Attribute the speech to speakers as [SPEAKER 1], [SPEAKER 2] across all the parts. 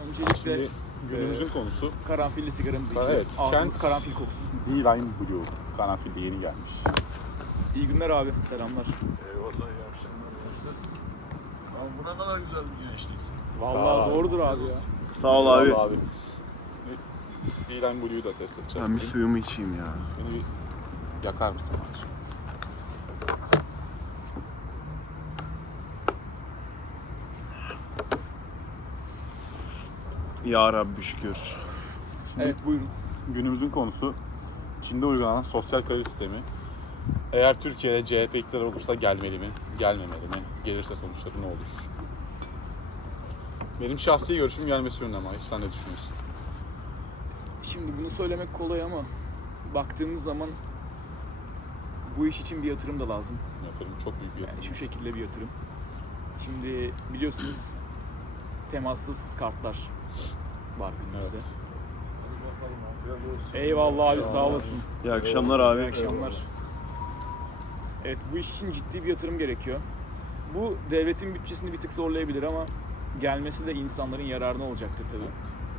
[SPEAKER 1] Öncelikle
[SPEAKER 2] Şimdi günümüzün konusu
[SPEAKER 1] karanfilli sigaramızı içelim.
[SPEAKER 2] evet,
[SPEAKER 1] Ağzımız karanfil koksun.
[SPEAKER 2] D-Line Blue. Karanfil de yeni gelmiş.
[SPEAKER 1] İyi günler abi, selamlar.
[SPEAKER 3] Eyvallah, iyi akşamlar gençler. Lan bu ne kadar güzel bir gençlik.
[SPEAKER 1] Vallahi doğrudur abi ya.
[SPEAKER 4] Sağ ol abi.
[SPEAKER 2] D-Line Blue'yu da test edeceğiz.
[SPEAKER 4] Ben bir suyumu içeyim ya.
[SPEAKER 2] Beni bir yakar mısın?
[SPEAKER 4] Ya Rabbi şükür.
[SPEAKER 1] Evet, buyurun.
[SPEAKER 2] Günümüzün konusu Çin'de uygulanan sosyal kredi sistemi. Eğer Türkiye'de CHP iktidar olursa gelmeli mi? Gelmemeli mi? Gelirse sonuçları ne olur? Benim şahsi görüşüm gelmesi yönünde ama sen ne düşünüyorsun?
[SPEAKER 1] Şimdi bunu söylemek kolay ama baktığımız zaman bu iş için bir yatırım da lazım.
[SPEAKER 2] Yatırım çok büyük bir yatırım.
[SPEAKER 1] Yani şu şekilde bir yatırım. Şimdi biliyorsunuz temassız kartlar var günümüzde.
[SPEAKER 2] Evet.
[SPEAKER 3] Hadi bakalım, afiyet olsun.
[SPEAKER 1] Eyvallah abi, sağ olasın.
[SPEAKER 4] İyi akşamlar abi.
[SPEAKER 1] İyi akşamlar. Evet, bu iş için ciddi bir yatırım gerekiyor. Bu devletin bütçesini bir tık zorlayabilir ama gelmesi de insanların yararına olacaktır tabii.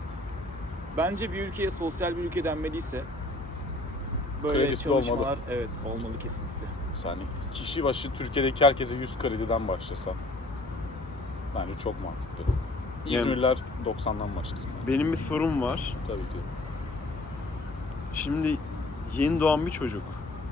[SPEAKER 1] Bence bir ülkeye sosyal bir ülke denmeliyse böyle
[SPEAKER 2] Kredisi
[SPEAKER 1] çalışmalar
[SPEAKER 2] olmalı.
[SPEAKER 1] evet olmalı kesinlikle.
[SPEAKER 2] Yani kişi başı Türkiye'deki herkese 100 krediden başlasa bence çok mantıklı.
[SPEAKER 4] Yani-
[SPEAKER 2] İzmirliler 90'dan başlasın.
[SPEAKER 4] Benim bir sorum var.
[SPEAKER 2] Tabii ki.
[SPEAKER 4] Şimdi yeni doğan bir çocuk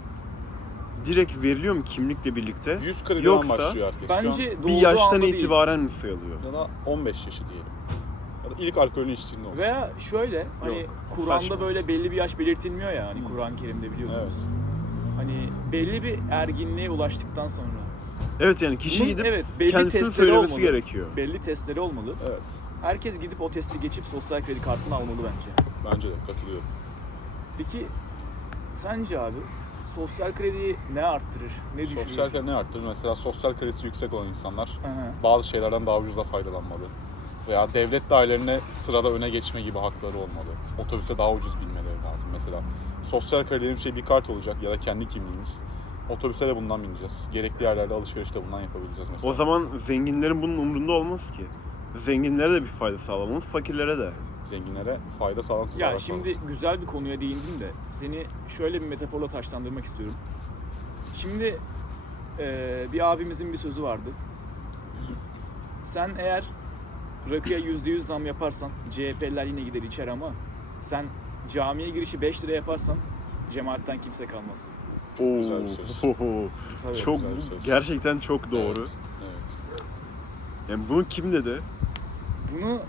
[SPEAKER 4] direkt veriliyor mu kimlikle birlikte?
[SPEAKER 2] 100 krediden
[SPEAKER 4] Yoksa
[SPEAKER 2] başlıyor herkes.
[SPEAKER 1] Bence
[SPEAKER 4] bir
[SPEAKER 1] doğduğu
[SPEAKER 4] yaştan
[SPEAKER 1] anda değil.
[SPEAKER 4] itibaren mi sayılıyor?
[SPEAKER 2] Ya da 15 yaşı diyelim. Ya da ilk alkolünü içtiğinde olsun.
[SPEAKER 1] Veya şöyle hani
[SPEAKER 4] Yok,
[SPEAKER 1] Kur'an'da
[SPEAKER 4] saçma.
[SPEAKER 1] böyle belli bir yaş belirtilmiyor ya hani Kur'an-ı Kerim'de biliyorsunuz.
[SPEAKER 2] Evet.
[SPEAKER 1] Hani belli bir erginliğe ulaştıktan sonra.
[SPEAKER 4] Evet yani kişi
[SPEAKER 1] Bunun,
[SPEAKER 4] gidip
[SPEAKER 1] evet, belli
[SPEAKER 4] kendisini
[SPEAKER 1] testleri
[SPEAKER 4] söylemesi
[SPEAKER 1] olmalı.
[SPEAKER 4] gerekiyor.
[SPEAKER 1] Belli testleri olmalı.
[SPEAKER 2] Evet.
[SPEAKER 1] Herkes gidip o testi geçip sosyal kredi kartını almalı bence.
[SPEAKER 2] Bence de katılıyorum.
[SPEAKER 1] Peki sence abi sosyal krediyi ne arttırır? Ne düşünüyorsun?
[SPEAKER 2] Sosyal kredi ne arttırır? Mesela sosyal kredisi yüksek olan insanlar
[SPEAKER 1] Aha.
[SPEAKER 2] bazı şeylerden daha ucuza faydalanmalı. Veya devlet dairelerine sırada öne geçme gibi hakları olmalı. Otobüse daha ucuz binmeleri lazım. Mesela sosyal kredi dediğim şey bir kart olacak ya da kendi kimliğimiz. Otobüse de bundan bineceğiz. Gerekli yerlerde alışveriş de bundan yapabileceğiz mesela.
[SPEAKER 4] O zaman zenginlerin bunun umrunda olmaz ki. Zenginlere de bir fayda sağlamalıyız, fakirlere de.
[SPEAKER 2] Zenginlere fayda sağlansız
[SPEAKER 1] Ya
[SPEAKER 2] zarar
[SPEAKER 1] şimdi
[SPEAKER 2] sağlasın.
[SPEAKER 1] güzel bir konuya değindim de seni şöyle bir metaforla taşlandırmak istiyorum. Şimdi bir abimizin bir sözü vardı. Sen eğer rakıya %100 zam yaparsan CHP'liler yine gider içer ama sen camiye girişi 5 lira yaparsan cemaatten kimse kalmaz.
[SPEAKER 2] Güzel bir söz.
[SPEAKER 1] Tabii.
[SPEAKER 4] Çok
[SPEAKER 2] güzel bir söz.
[SPEAKER 4] gerçekten çok doğru.
[SPEAKER 2] Evet. Evet.
[SPEAKER 4] Yani bunu kim dedi?
[SPEAKER 1] Bunu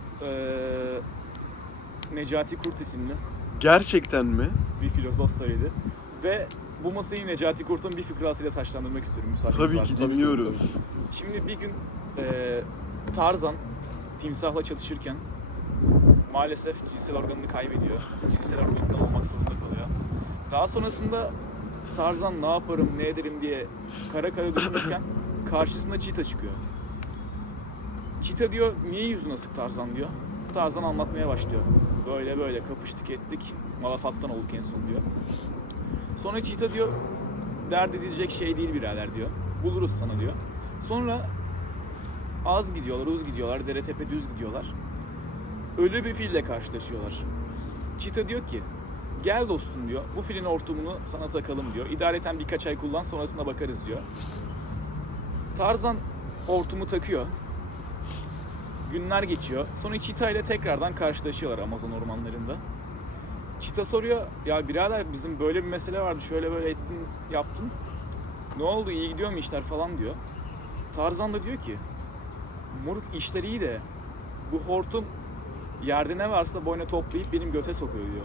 [SPEAKER 1] Necati Kurt isimli
[SPEAKER 4] Gerçekten mi?
[SPEAKER 1] bir filozof söyledi. Ve bu masayı Necati Kurt'un bir fıkrasıyla taşlandırmak istiyorum müsaadeniz
[SPEAKER 4] Tabii
[SPEAKER 1] varsa.
[SPEAKER 4] ki dinliyoruz.
[SPEAKER 1] Şimdi bir gün Tarzan timsahla çatışırken maalesef cinsel organını kaybediyor. Cinsel organından olmak zorunda kalıyor. Daha sonrasında Tarzan ne yaparım, ne ederim diye kara kara düşünürken karşısına Çita çıkıyor. Çita diyor, niye yüzüne asık Tarzan diyor. Tarzan anlatmaya başlıyor. Böyle böyle kapıştık ettik, malafattan olduk en son diyor. Sonra Çita diyor, dert edilecek şey değil birader diyor. Buluruz sana diyor. Sonra az gidiyorlar, uz gidiyorlar, dere tepe düz gidiyorlar. Ölü bir fille karşılaşıyorlar. Çita diyor ki, gel dostum diyor, bu filin hortumunu sana takalım diyor. İdareten birkaç ay kullan, sonrasına bakarız diyor. Tarzan hortumu takıyor. Günler geçiyor. Sonra Çita ile tekrardan karşılaşıyorlar Amazon ormanlarında. Çita soruyor, ya birader bizim böyle bir mesele vardı, şöyle böyle ettin, yaptın. Ne oldu, iyi gidiyor mu işler falan diyor. Tarzan da diyor ki, moruk işler iyi de bu hortum yerde ne varsa boyuna toplayıp benim göte sokuyor diyor.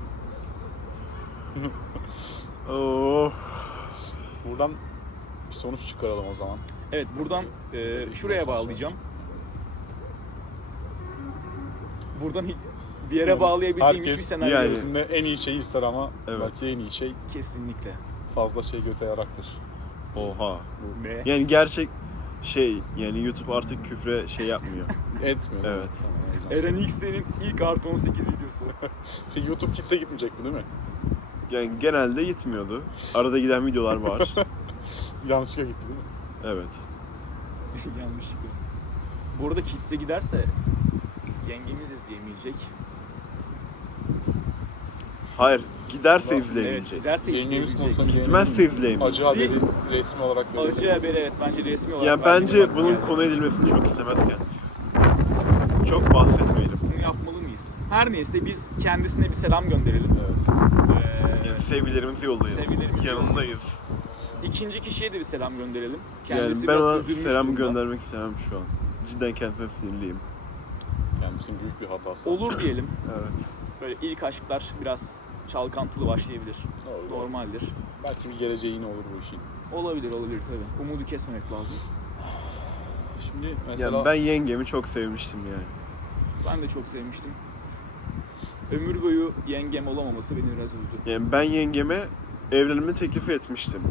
[SPEAKER 4] Oh.
[SPEAKER 2] Buradan bir sonuç çıkaralım o zaman.
[SPEAKER 1] Evet, buradan şuraya bağlayacağım. Buradan bir yere bağlayabileceğim hiçbir senaryo
[SPEAKER 4] yani-
[SPEAKER 1] yok.
[SPEAKER 2] Gözünde en iyi şeyi ister ama
[SPEAKER 4] Evet.
[SPEAKER 2] belki en iyi şey
[SPEAKER 1] Kesinlikle.
[SPEAKER 2] fazla şey göte yaraktır.
[SPEAKER 4] Oha.
[SPEAKER 1] Ne?
[SPEAKER 4] Yani gerçek yani YouTube artık küfre şey yapmıyor.
[SPEAKER 2] Etmiyor.
[SPEAKER 4] Evet.
[SPEAKER 2] Tamam, o yüzden
[SPEAKER 1] Eren X'nin ilk artı 18 videosu.
[SPEAKER 2] Şey, YouTube Kids'e gitmeyecek bu değil mi?
[SPEAKER 4] Yani genelde gitmiyordu. Arada giden videolar var.
[SPEAKER 2] Yanlışlıkla gitti değil mi?
[SPEAKER 4] Evet.
[SPEAKER 1] Yanlışlıkla. Bu arada Kids'e giderse Yengemiz izleyemeyecek.
[SPEAKER 4] Hayır, giderse
[SPEAKER 1] Evet,
[SPEAKER 4] izleyemeyecek.
[SPEAKER 1] giderse
[SPEAKER 2] Yengemiz
[SPEAKER 1] izleyemeyecek.
[SPEAKER 2] konusunda
[SPEAKER 4] Gitmezse izleyemeyecek.
[SPEAKER 2] acı haberi resmi olarak verelim.
[SPEAKER 1] Acı haberi evet bence resmi olarak.
[SPEAKER 4] Ya
[SPEAKER 1] vermenin
[SPEAKER 4] bence
[SPEAKER 1] vakti
[SPEAKER 4] bunun
[SPEAKER 1] geldi.
[SPEAKER 4] konu edilmesini çok istemez kendisi. Çok bahsetmeyelim.
[SPEAKER 1] Bunu yapmalı mıyız? Her neyse biz kendisine bir selam gönderelim.
[SPEAKER 2] Evet.
[SPEAKER 4] Yani sevgilerimizi yollayalım.
[SPEAKER 1] Sevgilerimizi
[SPEAKER 4] Yanındayız.
[SPEAKER 1] İkinci kişiye de bir selam gönderelim.
[SPEAKER 4] Yani
[SPEAKER 1] Kendisi
[SPEAKER 4] ben
[SPEAKER 1] biraz
[SPEAKER 4] ona
[SPEAKER 1] üzülmüş
[SPEAKER 4] selam
[SPEAKER 1] durumda.
[SPEAKER 4] göndermek istemem şu an. Cidden kendime sinirliyim.
[SPEAKER 2] Kendisinin büyük bir hatası.
[SPEAKER 1] Olur diyelim.
[SPEAKER 4] Evet.
[SPEAKER 1] Böyle ilk aşklar biraz çalkantılı başlayabilir.
[SPEAKER 2] Doğru.
[SPEAKER 1] Normaldir.
[SPEAKER 2] Belki bir geleceği yine olur bu işin.
[SPEAKER 1] Olabilir tabii. Umudu kesmemek lazım.
[SPEAKER 2] Şimdi mesela
[SPEAKER 4] Yani ben yengemi çok sevmiştim yani.
[SPEAKER 1] Ben de çok sevmiştim. Ömür boyu yengem olamaması beni biraz üzdü.
[SPEAKER 4] Yani ben yengeme evlenme teklifi etmiştim.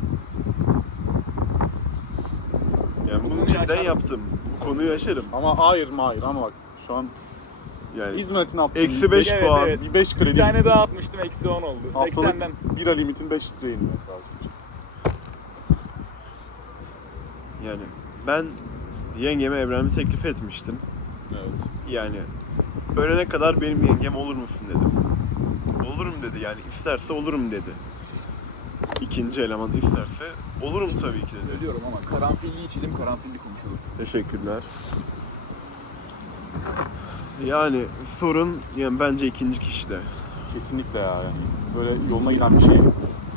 [SPEAKER 4] Yani
[SPEAKER 1] Bu
[SPEAKER 4] bunu
[SPEAKER 1] konuyu
[SPEAKER 4] cidden
[SPEAKER 1] açar mısın?
[SPEAKER 4] yaptım. Bu konuyu yaşarım.
[SPEAKER 2] ama hayır ama bak şu an
[SPEAKER 4] Yani
[SPEAKER 2] İzmir'in attığın
[SPEAKER 4] eksi 5
[SPEAKER 1] Evet,
[SPEAKER 4] puan.
[SPEAKER 1] evet.
[SPEAKER 2] bir 5 kredi.
[SPEAKER 1] Bir tane daha atmıştım eksi 10 oldu.
[SPEAKER 2] haftalık
[SPEAKER 1] 80'den.
[SPEAKER 2] bira limitin 5 litreye inmesi lazım.
[SPEAKER 4] Yani ben yengeme evlenme teklifi etmiştim.
[SPEAKER 2] Evet.
[SPEAKER 4] Yani ölene kadar benim yengem olur musun dedim. Olurum dedi yani isterse olurum dedi. İkinci eleman isterse olurum tabii ki dedi.
[SPEAKER 1] Ölüyorum ama karanfilli içelim, karanfilli konuşalım.
[SPEAKER 4] Teşekkürler. Yani sorun yani bence ikinci kişide.
[SPEAKER 2] Kesinlikle ya yani. Böyle yoluna giden bir şeyi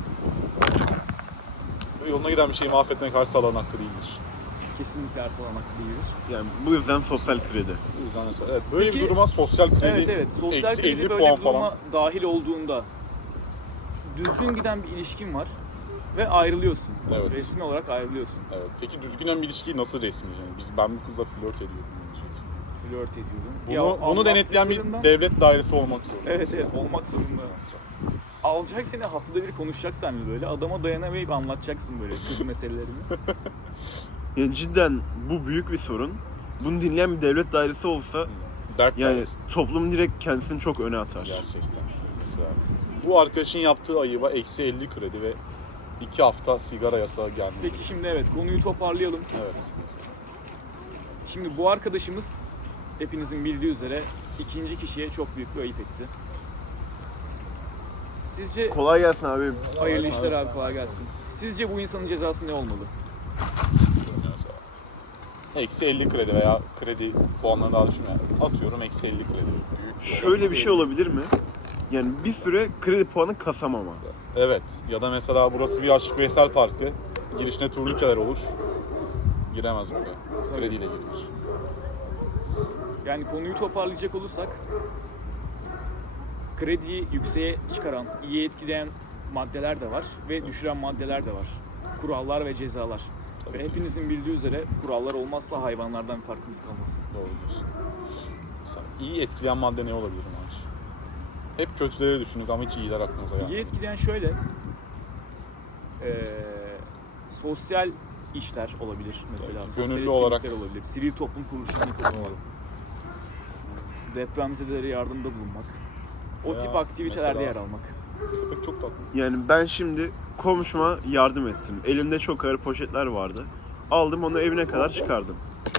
[SPEAKER 2] yoluna giden bir şeyi mahvetmek her salağın hakkı değildir.
[SPEAKER 1] Kesinlikle Ersalan hakkı değildir.
[SPEAKER 4] Yani bu yüzden sosyal kredi.
[SPEAKER 2] O yüzden mesela evet, böyle
[SPEAKER 1] Peki-
[SPEAKER 2] bir duruma sosyal kredi
[SPEAKER 1] Evet. Sosyal
[SPEAKER 2] eksi
[SPEAKER 1] kredi
[SPEAKER 2] 50
[SPEAKER 1] böyle
[SPEAKER 2] puan
[SPEAKER 1] bir duruma
[SPEAKER 2] falan.
[SPEAKER 1] dahil olduğunda düzgün giden bir ilişkin var ve ayrılıyorsun.
[SPEAKER 2] Evet.
[SPEAKER 1] Resmi olarak ayrılıyorsun.
[SPEAKER 2] Evet. Peki düzgün bir ilişkiyi nasıl resmiyeceksin? Ben bu kızla flört ediyorum.
[SPEAKER 1] Flört ediyordum.
[SPEAKER 2] Bunu denetleyen bir
[SPEAKER 1] anlattıklarından-
[SPEAKER 2] devlet dairesi olmak zorunda.
[SPEAKER 1] Evet olmak zorunda. Alacak seni haftada bir konuşacak seninle böyle. Adama dayanamayıp anlatacaksın böyle kız meselelerini.
[SPEAKER 4] Yani cidden bu büyük bir sorun. Bunu dinleyen bir devlet dairesi olsa
[SPEAKER 2] Dert
[SPEAKER 4] yani
[SPEAKER 2] dairesi.
[SPEAKER 4] toplum direkt kendisini çok öne atar.
[SPEAKER 2] Gerçekten. Mesela bu arkadaşın yaptığı ayıba eksi 50 kredi ve 2 hafta sigara yasağı gelmedi.
[SPEAKER 1] Peki şimdi evet konuyu toparlayalım.
[SPEAKER 2] Evet.
[SPEAKER 1] Şimdi bu arkadaşımız hepinizin bildiği üzere ikinci kişiye çok büyük bir ayıp etti. Sizce
[SPEAKER 4] Kolay gelsin abi.
[SPEAKER 1] hayırlı işler abi kolay gelsin. Sizce bu insanın cezası ne olmalı?
[SPEAKER 2] Mesela. Eksi 50 kredi veya kredi puanlarını daha düşün. Yani atıyorum eksi 50 kredi. Büyük bir
[SPEAKER 4] Şöyle bir şey olabilir mi? Yani bir süre kredi puanı kasamama.
[SPEAKER 2] Evet. Ya da mesela burası bir Aşık Veysel Parkı. Girişine turnikeler olur. Giremez buraya. Krediyle girilir.
[SPEAKER 1] Yani konuyu toparlayacak olursak krediyi yükseğe çıkaran, iyi etkileyen maddeler de var ve düşüren maddeler de var. Kurallar ve cezalar.
[SPEAKER 2] Tabii
[SPEAKER 1] Ve
[SPEAKER 2] ki.
[SPEAKER 1] hepinizin bildiği üzere kurallar olmazsa hayvanlardan farkımız kalmaz.
[SPEAKER 2] Doğru diyorsun. Mesela iyi etkileyen madde ne olabilir Maaş? Hep kötüleri düşündük ama hiç iyiler aklımıza gelmedi.
[SPEAKER 1] İyi etkileyen şöyle, sosyal işler olabilir mesela,
[SPEAKER 2] Tabii,
[SPEAKER 1] sosyal
[SPEAKER 2] gönüllü
[SPEAKER 1] etkinlikler
[SPEAKER 2] olarak.
[SPEAKER 1] olabilir, sivil toplum kuruluşlarına katılmalı, depremzedelere yardımda bulunmak, o
[SPEAKER 2] Veya
[SPEAKER 1] tip aktivitelerde
[SPEAKER 2] mesela-
[SPEAKER 1] yer almak.
[SPEAKER 2] Köpek çok tatlı.
[SPEAKER 4] Yani ben şimdi komşuma yardım ettim. Elinde çok ağır poşetler vardı. Aldım onu evine kadar çıkardım.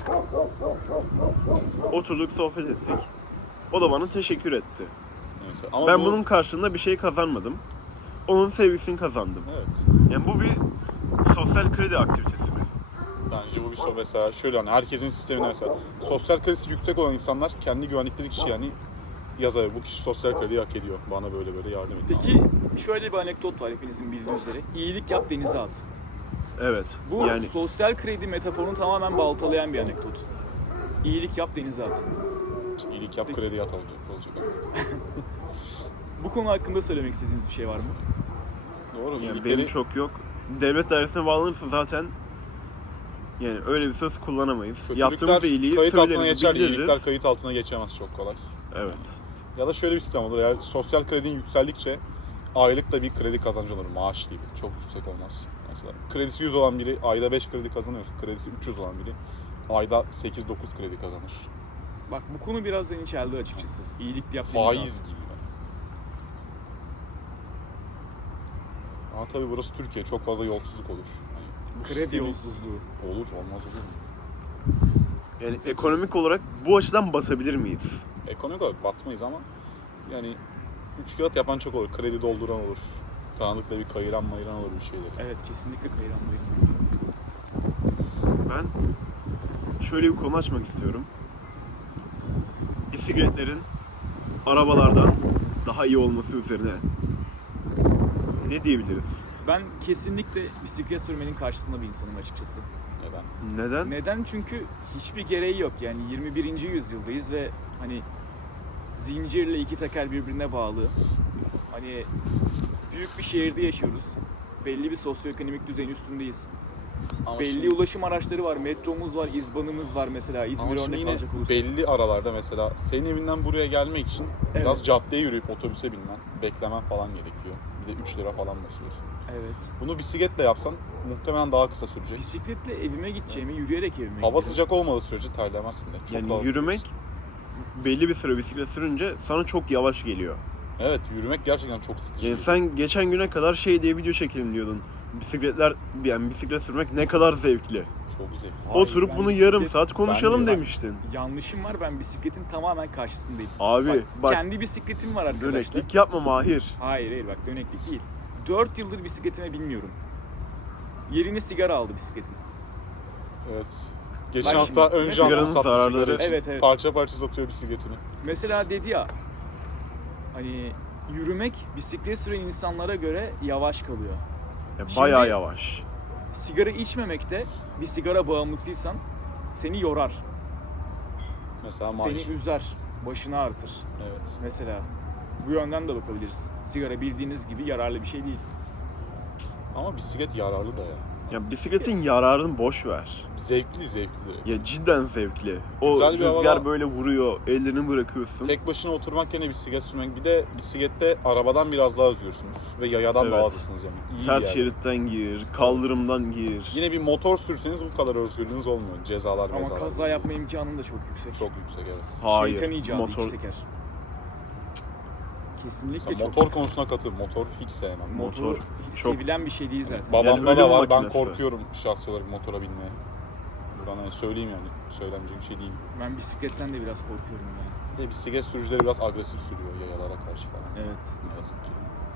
[SPEAKER 4] Oturduk sohbet ettik. O da bana teşekkür etti.
[SPEAKER 2] Neyse. Ama
[SPEAKER 4] Ben
[SPEAKER 2] bu-
[SPEAKER 4] bunun karşılığında bir şey kazanmadım. Onun sevgisini kazandım.
[SPEAKER 2] Evet.
[SPEAKER 4] Yani bu bir sosyal kredi aktivitesi mi?
[SPEAKER 2] Bence bu bir mesela şöyle hani herkesin sistemine mesela sosyal kredisi yüksek olan insanlar kendi güvendikleri kişi yani yazar bu kişi sosyal krediyi hak ediyor. Bana böyle yardım ediyor.
[SPEAKER 1] Peki şöyle bir anekdot var hepinizin bildiği üzere, iyilik yap denize at.
[SPEAKER 4] Evet.
[SPEAKER 1] Bu
[SPEAKER 4] Yani
[SPEAKER 1] sosyal kredi metaforunu tamamen baltalayan bir anekdot. İyilik yap denize at.
[SPEAKER 2] İyilik yap
[SPEAKER 1] Peki.
[SPEAKER 2] kredi yat olacak artık.
[SPEAKER 1] Bu konu hakkında söylemek istediğiniz bir şey var mı?
[SPEAKER 2] Doğru.
[SPEAKER 4] yani
[SPEAKER 2] iyilikleri-
[SPEAKER 4] benim çok yok. Devlet dairesine bağlanırsa zaten yani öyle bir söz kullanamayız.
[SPEAKER 2] kötülükler
[SPEAKER 4] Yaptığımız iyiliği
[SPEAKER 2] kayıt altına
[SPEAKER 4] söyleriz,
[SPEAKER 2] geçer, iyilikler
[SPEAKER 4] bildiririz.
[SPEAKER 2] kayıt altına geçemez çok kolay.
[SPEAKER 4] Evet.
[SPEAKER 2] Ya da şöyle bir sistem olur. Eğer sosyal kredin yükseldikçe aylık da bir kredi kazancı olur. Maaş gibi. Çok yüksek olmaz. Mesela kredisi 100 olan biri ayda 5 kredi kazanıyorsa kredisi 300 olan biri ayda 8-9 kredi kazanır.
[SPEAKER 1] Bak bu konu biraz beni çeldi açıkçası. İyilik yap denize at.
[SPEAKER 2] Faiz gibi. Ama tabii burası Türkiye. Çok fazla yolsuzluk olur. Yani bu
[SPEAKER 1] Kredi
[SPEAKER 2] sistemi-
[SPEAKER 1] yolsuzluğu.
[SPEAKER 2] Olur. Olmaz olur mu?
[SPEAKER 4] Yani ekonomik olarak bu açıdan basabilir miyiz?
[SPEAKER 2] Ekonomik olarak batmayız ama yani 3 kağıt yapan çok olur. Kredi dolduran olur. Tanıdıkla bir kayıran mayıran olur bir şeyler.
[SPEAKER 1] Evet, kesinlikle kayranlıyım.
[SPEAKER 4] Ben şöyle bir konu açmak istiyorum. Bisikletlerin arabalardan daha iyi olması üzerine ne diyebiliriz?
[SPEAKER 1] Ben kesinlikle bisiklet sürmenin karşısında bir insanım açıkçası.
[SPEAKER 2] Neden?
[SPEAKER 4] Neden?
[SPEAKER 1] Neden? Çünkü hiçbir gereği yok. Yani 21. yüzyıldayız ve hani zincirle iki teker birbirine bağlı. Hani büyük bir şehirde yaşıyoruz. Belli bir sosyoekonomik düzeyin üstündeyiz.
[SPEAKER 2] Ama
[SPEAKER 1] Belli
[SPEAKER 2] şimdi-
[SPEAKER 1] ulaşım araçları var. Metromuz var, izbanımız var mesela.
[SPEAKER 2] ama
[SPEAKER 1] İzmir
[SPEAKER 2] şimdi
[SPEAKER 1] örnek
[SPEAKER 2] yine
[SPEAKER 1] alacak olursak.
[SPEAKER 2] belli aralarda mesela senin evinden buraya gelmek için
[SPEAKER 1] Evet.
[SPEAKER 2] biraz caddeye yürüyüp otobüse binmen, beklemen falan gerekiyor. Bir de 3 lira falan basıyorsun.
[SPEAKER 1] Evet.
[SPEAKER 2] Bunu bisikletle yapsan muhtemelen daha kısa sürecek.
[SPEAKER 1] Bisikletle evime gideceğimi yürüyerek evime
[SPEAKER 2] Hava
[SPEAKER 1] gidiyorum.
[SPEAKER 2] sıcak olmadığı sürece terlemezsin de. Çok
[SPEAKER 4] Yani
[SPEAKER 2] daha-
[SPEAKER 4] yürümek belli bir süre bisiklet sürünce sana çok yavaş geliyor.
[SPEAKER 2] Evet, yürümek gerçekten çok sıkıcı.
[SPEAKER 4] Yani sen geçen güne kadar şey diye video çekelim diyordun. Bisiklet sürmek ne kadar zevkli.
[SPEAKER 2] Çok zevkli.
[SPEAKER 1] Hayır,
[SPEAKER 4] Oturup
[SPEAKER 1] ben
[SPEAKER 4] bunu
[SPEAKER 1] bisiklet-
[SPEAKER 4] yarım saat konuşalım
[SPEAKER 2] Ben de-
[SPEAKER 4] demiştin.
[SPEAKER 1] Yanlışım var, ben bisikletin tamamen karşısındayım.
[SPEAKER 4] Abi bak
[SPEAKER 1] Kendi bisikletim var arkadaşlar.
[SPEAKER 4] döneklik yapma Mahir.
[SPEAKER 1] Hayır bak, döneklik değil. 4 yıldır bisikletime binmiyorum. Yerini sigara aldı bisikletin.
[SPEAKER 2] Evet. Geçen
[SPEAKER 1] Bak
[SPEAKER 2] hafta
[SPEAKER 1] şimdi,
[SPEAKER 2] ön
[SPEAKER 1] mesela-
[SPEAKER 2] jantını
[SPEAKER 4] Sigaranın
[SPEAKER 2] sattı
[SPEAKER 4] zararları.
[SPEAKER 2] sigara için.
[SPEAKER 1] Evet.
[SPEAKER 2] Parça parça satıyor bisikletini.
[SPEAKER 1] Mesela dedi ya, hani yürümek bisiklet süren insanlara göre yavaş kalıyor.
[SPEAKER 4] Ya
[SPEAKER 1] Şimdi-
[SPEAKER 4] bayağı yavaş.
[SPEAKER 1] Sigara içmemekte bir sigara bağımlısıysan seni yorar,
[SPEAKER 2] Mesela
[SPEAKER 1] seni
[SPEAKER 2] Mahir.
[SPEAKER 1] üzer, başını ağrıtır.
[SPEAKER 2] Evet.
[SPEAKER 1] Mesela bu yönden de bakabiliriz. Sigara bildiğiniz gibi yararlı bir şey değil.
[SPEAKER 2] Ama bisiklet yararlı da ya.
[SPEAKER 4] Ya bisikletin yararını boş ver.
[SPEAKER 2] Zevkli de.
[SPEAKER 4] Ya cidden zevkli. O
[SPEAKER 2] Güzel bir
[SPEAKER 4] rüzgar
[SPEAKER 2] havada-
[SPEAKER 4] böyle vuruyor, ellerini bırakıyorsun.
[SPEAKER 2] Tek başına oturmak yerine bisiklet sürmek. Bir de bisiklette arabadan biraz daha özgürsünüz. Ve yayadan daha
[SPEAKER 4] Evet.
[SPEAKER 2] azsınız yani. İyi bir
[SPEAKER 4] Ters
[SPEAKER 2] yer.
[SPEAKER 4] şeritten gir, kaldırımdan gir.
[SPEAKER 2] Yine bir motor sürseniz bu kadar özgürlüğünüz olmuyor. Cezalar
[SPEAKER 1] Ama
[SPEAKER 2] mezalar
[SPEAKER 1] kaza
[SPEAKER 2] gibi.
[SPEAKER 1] yapma imkanın da çok yüksek.
[SPEAKER 2] Çok yüksek, evet.
[SPEAKER 4] Hayır.
[SPEAKER 1] Şeytan icadı
[SPEAKER 4] Motor
[SPEAKER 1] iki teker. Kesinlikle
[SPEAKER 2] Mesela
[SPEAKER 1] çok
[SPEAKER 2] motor
[SPEAKER 1] yüksek.
[SPEAKER 2] konusuna katılıyorum. Motor hiç sevmem.
[SPEAKER 4] Motor
[SPEAKER 1] hiç
[SPEAKER 4] çok-
[SPEAKER 1] sevilen bir şey değil zaten.
[SPEAKER 2] Babamda
[SPEAKER 4] Yani
[SPEAKER 2] da
[SPEAKER 4] ölüm
[SPEAKER 2] var. Ben
[SPEAKER 4] makinesi.
[SPEAKER 2] korkuyorum şahsi olarak motora binmeye. Buradan hani söyleyeyim yani. Söylemeyecek bir şey değil.
[SPEAKER 1] Ben bisikletten de biraz korkuyorum ya.
[SPEAKER 2] Bir de bisiklet sürücüleri biraz agresif sürüyor yayalara karşı falan.
[SPEAKER 1] Evet.
[SPEAKER 2] Ne yazık ki.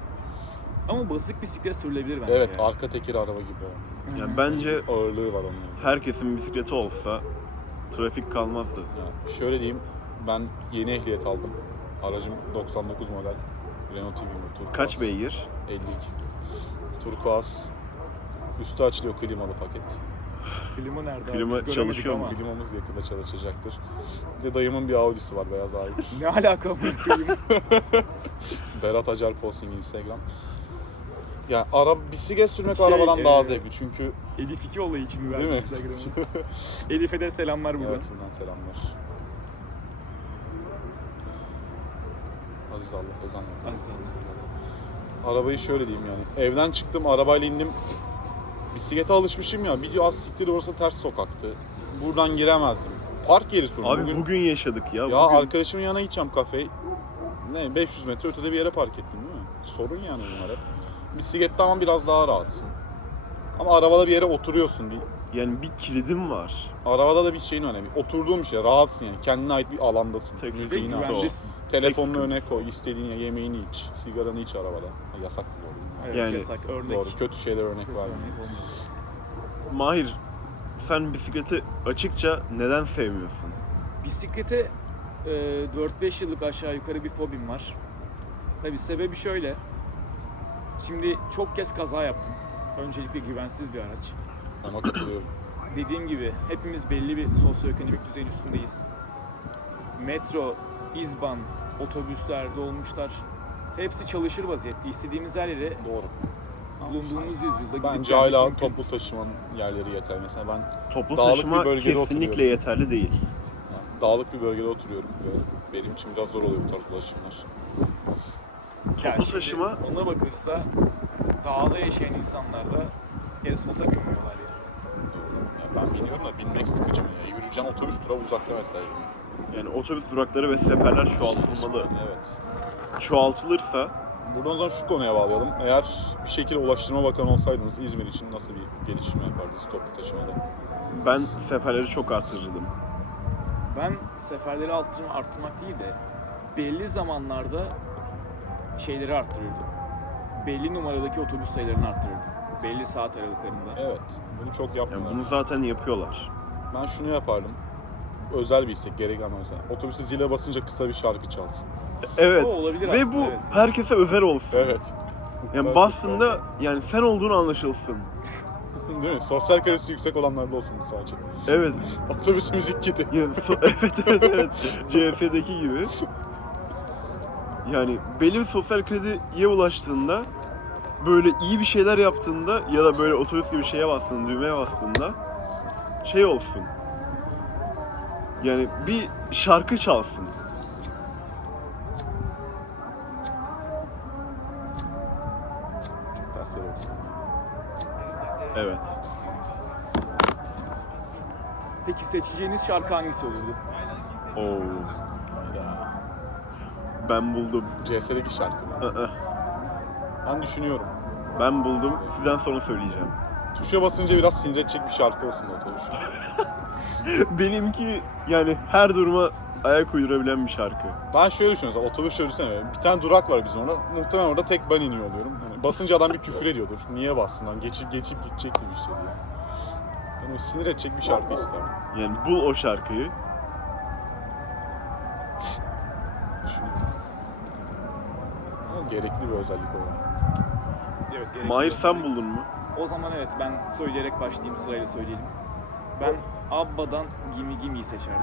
[SPEAKER 1] Ama basık bisiklet sürülebilir bence
[SPEAKER 2] Evet,
[SPEAKER 1] ya.
[SPEAKER 2] arka tekeri araba gibi.
[SPEAKER 1] Hı
[SPEAKER 4] ya
[SPEAKER 1] hı.
[SPEAKER 4] bence
[SPEAKER 2] Ağırlığı var onun.
[SPEAKER 4] herkesin bisikleti olsa trafik kalmazdı.
[SPEAKER 2] Yani şöyle diyeyim, ben yeni ehliyet aldım. Aracım 99 model. Renault Twingo Turkuaz.
[SPEAKER 4] Kaç beygir?
[SPEAKER 2] 52. Turkuaz. Üstü açılıyor, klimalı paket.
[SPEAKER 1] Klima nerede?
[SPEAKER 4] Klima
[SPEAKER 1] Biz göremedik
[SPEAKER 4] çalışıyor
[SPEAKER 1] ama.
[SPEAKER 4] mu?
[SPEAKER 2] Klimamız yakında çalışacaktır. Bir de dayımın bir Audi'si var, beyaz Audi.
[SPEAKER 1] Ne alaka bu klima?
[SPEAKER 2] Berat Acar Posting Instagram. Yani bisiklet sürmek
[SPEAKER 1] Şey,
[SPEAKER 2] arabadan daha zevkli çünkü
[SPEAKER 1] Elif 2 olayı için mi
[SPEAKER 2] Değil
[SPEAKER 1] verdi
[SPEAKER 2] mi?
[SPEAKER 1] Instagram'ı? Elif'e de selamlar buradan.
[SPEAKER 2] evet, buradan selamlar. Aziz Allah, ezan var.
[SPEAKER 1] Aziz
[SPEAKER 2] Arabayı şöyle diyeyim yani. Evden çıktım, arabayla indim. Bisiklete alışmışım ya. Bir az siktir, orası ters sokaktı. Buradan giremezdim. Park yeri sorun.
[SPEAKER 4] Abi bugün yaşadık ya.
[SPEAKER 2] Ya
[SPEAKER 4] bugün...
[SPEAKER 2] arkadaşımın yanına gideceğim, kafeye. Ne 500 metre ötede bir yere park ettim değil mi? Sorun yani bunlar hep. Bisiklette ama biraz daha rahatsın. Ama arabada bir yere oturuyorsun.
[SPEAKER 4] Yani bir kilidim var.
[SPEAKER 2] Arabada da bir şeyin önemli. Oturduğun bir şey, rahatsın yani. Kendine ait bir alandasın.
[SPEAKER 4] Tek
[SPEAKER 1] Ve
[SPEAKER 2] Müziğini aç.
[SPEAKER 1] güvendesin.
[SPEAKER 2] Telefonunu
[SPEAKER 4] Tek
[SPEAKER 2] öne koy, istediğin yemeğini iç, sigaranı iç arabada. Ha, yasak da doğru.
[SPEAKER 1] Evet,
[SPEAKER 4] Yani-
[SPEAKER 1] yasak, örnek.
[SPEAKER 2] Doğru, kötü şeyler örnek
[SPEAKER 1] Kötü
[SPEAKER 2] vermiyor.
[SPEAKER 1] örnek olmaz.
[SPEAKER 4] Mahir, sen bisikleti açıkça neden sevmiyorsun?
[SPEAKER 1] Bisiklete 4-5 yıllık aşağı yukarı bir fobim var. Tabii sebebi şöyle. Şimdi çok kez kaza yaptım. Öncelikle güvensiz bir araç.
[SPEAKER 2] Ona katılıyorum.
[SPEAKER 1] Dediğim gibi hepimiz belli bir sosyoekonomik düzeyin üstündeyiz. Metro, izban, otobüsler, dolmuşlar hepsi çalışır vaziyette. İstediğimiz her yere
[SPEAKER 2] Doğru.
[SPEAKER 1] bulunduğumuz yüzyılda gidip
[SPEAKER 2] Bence
[SPEAKER 1] gelmek
[SPEAKER 2] hala
[SPEAKER 1] mümkün.
[SPEAKER 2] toplu taşımanın yerleri yeter. Mesela ben
[SPEAKER 4] Toplu
[SPEAKER 2] Dağlık
[SPEAKER 4] taşıma
[SPEAKER 2] bir bölgede
[SPEAKER 4] kesinlikle
[SPEAKER 2] oturuyorum.
[SPEAKER 4] yeterli değil.
[SPEAKER 2] dağlık bir bölgede oturuyorum ve benim için biraz zor oluyor bu tarz ulaşımlar.
[SPEAKER 1] Ya
[SPEAKER 4] Toplu
[SPEAKER 1] şimdi
[SPEAKER 4] taşıma-
[SPEAKER 1] ona bakılırsa dağda yaşayan insanlar da Esnot'a binmiyorlar yani.
[SPEAKER 2] Doğru. Ya ben biniyorum da binmek sıkıcı mı ya? Yürüyeceğim, otobüs durağı uzakta mesela.
[SPEAKER 4] Yani otobüs durakları ve seferler çoğaltılmalı.
[SPEAKER 2] Evet.
[SPEAKER 4] Çoğaltılırsa
[SPEAKER 2] Buradan o zaman şu konuya bağlayalım. Eğer bir şekilde Ulaştırma Bakanı olsaydınız İzmir için nasıl bir gelişme yapardınız toplu taşımada?
[SPEAKER 4] ben seferleri çok artırırdım.
[SPEAKER 1] Ben seferleri arttırmak değil de belli zamanlarda şeyleri arttırırdım. Belli numaradaki otobüs sayılarını arttırırdım. Belli saat aralıklarında.
[SPEAKER 2] Evet. Bunu çok
[SPEAKER 4] Yani
[SPEAKER 2] yapmıyorlar.
[SPEAKER 4] bunu zaten yapıyorlar.
[SPEAKER 2] Ben şunu yapardım. Özel bir istek, gereken mesela. Otobüste zile basınca kısa bir şarkı çalsın.
[SPEAKER 4] Evet.
[SPEAKER 1] O olabilir
[SPEAKER 4] Ve
[SPEAKER 1] aslında,
[SPEAKER 4] bu
[SPEAKER 1] evet.
[SPEAKER 4] herkese özel olsun.
[SPEAKER 2] Evet.
[SPEAKER 4] Yani bastığında yani sen olduğunu anlaşılsın.
[SPEAKER 2] Değil mi? Sosyal karesisi yüksek olanlarda olsun bu sadece.
[SPEAKER 4] Evet.
[SPEAKER 2] Otobüs müzik kiti.
[SPEAKER 4] Yani evet. CF'deki gibi. Yani belli bir sosyal krediye ulaştığında, böyle iyi bir şeyler yaptığında ya da böyle otobüs gibi şeye bastığında, düğmeye bastığında şey olsun. Yani bir şarkı çalsın.
[SPEAKER 2] Ters yere olsun.
[SPEAKER 4] Evet.
[SPEAKER 1] Peki seçeceğiniz şarkı hangisi olurdu?
[SPEAKER 4] Oo.
[SPEAKER 2] Hayda.
[SPEAKER 4] Ben buldum.
[SPEAKER 2] CS'deki şarkı. Ben düşünüyorum.
[SPEAKER 4] Ben buldum. Sizden sonra söyleyeceğim.
[SPEAKER 2] Tuşa basınca biraz sinir edecek bir şarkı olsun otobüs.
[SPEAKER 4] Benimki yani her duruma ayak uydurabilen bir şarkı.
[SPEAKER 2] Ben şöyle düşünüyorum. Mesela otobüs şöyle düşünsene. Bir tane durak var bizim orada. Muhtemelen orada tek ben iniyor oluyorum. Yani basınca adam bir küfür ediyordur. Niye bastın lan? Geçip gidecek gibi hissediyor. Ben o sinir edecek bir şarkı isterim.
[SPEAKER 4] Yani bul o şarkıyı.
[SPEAKER 2] Düşünüyorum. Ama gerekli bir özellik o ya.
[SPEAKER 1] Evet, gerekli.
[SPEAKER 4] Mahir sen buldun mu?
[SPEAKER 1] O zaman evet, ben söyleyerek başlayayım, sırayla söyleyelim. Ben Abba'dan Gimme Gimme'yi seçerdim.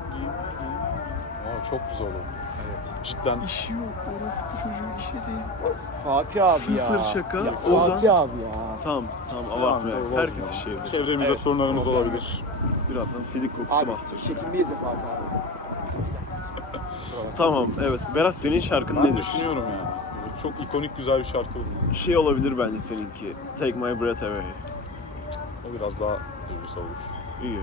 [SPEAKER 2] Aa, çok güzel oldu.
[SPEAKER 1] Evet.
[SPEAKER 2] Cidden.
[SPEAKER 4] İşi yok. Orospu çocuğun işi değil.
[SPEAKER 1] Fatih abi ya.
[SPEAKER 4] Sıfır şaka.
[SPEAKER 1] Ya
[SPEAKER 4] Oradan-
[SPEAKER 1] Fatih abi ya.
[SPEAKER 4] Tamam abartma.
[SPEAKER 2] Tamam,
[SPEAKER 4] Herkes
[SPEAKER 2] bozma.
[SPEAKER 4] işi.
[SPEAKER 2] Çevremizde
[SPEAKER 1] Evet,
[SPEAKER 2] sorunlarımız
[SPEAKER 1] problem
[SPEAKER 2] olabilir.
[SPEAKER 4] Birazdan fidik kokusu
[SPEAKER 1] Abi
[SPEAKER 4] bastıracak.
[SPEAKER 1] çekinmeyiz de Fatih abi.
[SPEAKER 4] Tamam evet. Berat senin şarkın
[SPEAKER 2] Ben
[SPEAKER 4] nedir?
[SPEAKER 2] düşünüyorum yani. Böyle çok ikonik güzel bir şarkı oldu.
[SPEAKER 4] Şey olabilir bence seninki. Take My Breath Away.
[SPEAKER 2] O biraz daha duygusal olur.
[SPEAKER 4] İyi.